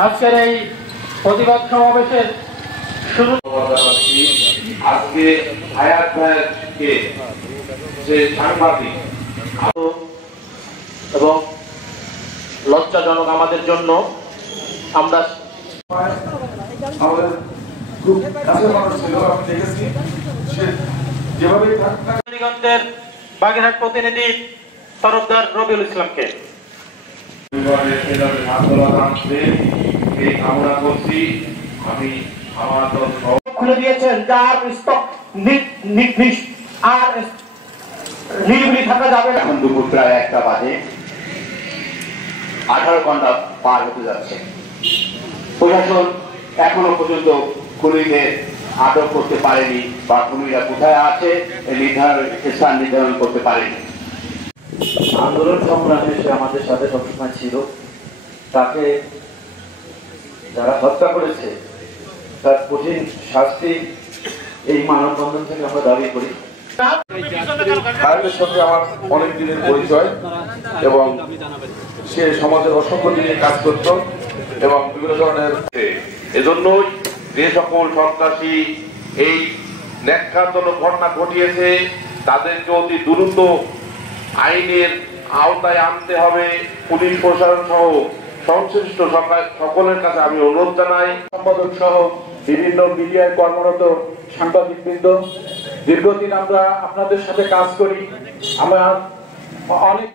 আজকের এই প্রতিবাদ সমাবেশের শুরু আজকে হায়াত ভাইকে যে সাংবাদিক এবং লজ্জাজনক আমাদের জন্য। আমরা আমাদের খুব কাছের মানুষ ছিল, আমি দেখেছি সে যেভাবে বাগেরহাট প্রতিনিধি তরফদার রবিউল ইসলামকে এই কামনা করছি। আমি আমার খুলে দিয়েছেন যার স্টক আর নিরিবিলি থাকা যাবে। এখন দুপুর প্রায় 1টা বাজে, 18 ঘন্টা পার হতে যাচ্ছে। প্রশাসন এখনো পর্যন্ত খুনিদের আটক করতে পারেনি বা খুনিরা কোথায় আছে স্থান নির্ধারণ করতে পারেনি। আন্দোলন সংগ্রামে সে আমাদের সাথে সবসময় ছিল। তাকে যারা হত্যা করেছে তার কঠিন শাস্তি এই মানববন্ধন থেকে আমরা দাবি করি। ভারতের সঙ্গে আমার অনেক দিনের পরিচয় এবং সে সমাজের অসংখ্য দিনে কাজ করত এবং বিভিন্ন ধরনের এজন্যই যে সকল সন্ত্রাসী এই ন্যাক্কারজনক ঘটনা ঘটিয়েছে তাদেরকে অতি দ্রুত আইনের আওতায় আনতে হবে। পুলিশ প্রশাসন সহ সংশ্লিষ্ট সকলের কাছে আমি অনুরোধ জানাই। সম্পাদক সহ বিভিন্ন মিডিয়ায় কর্মরত সাংবাদিকবৃন্দ, দীর্ঘদিন আমরা আপনাদের সাথে কাজ করি। আমরা অনেক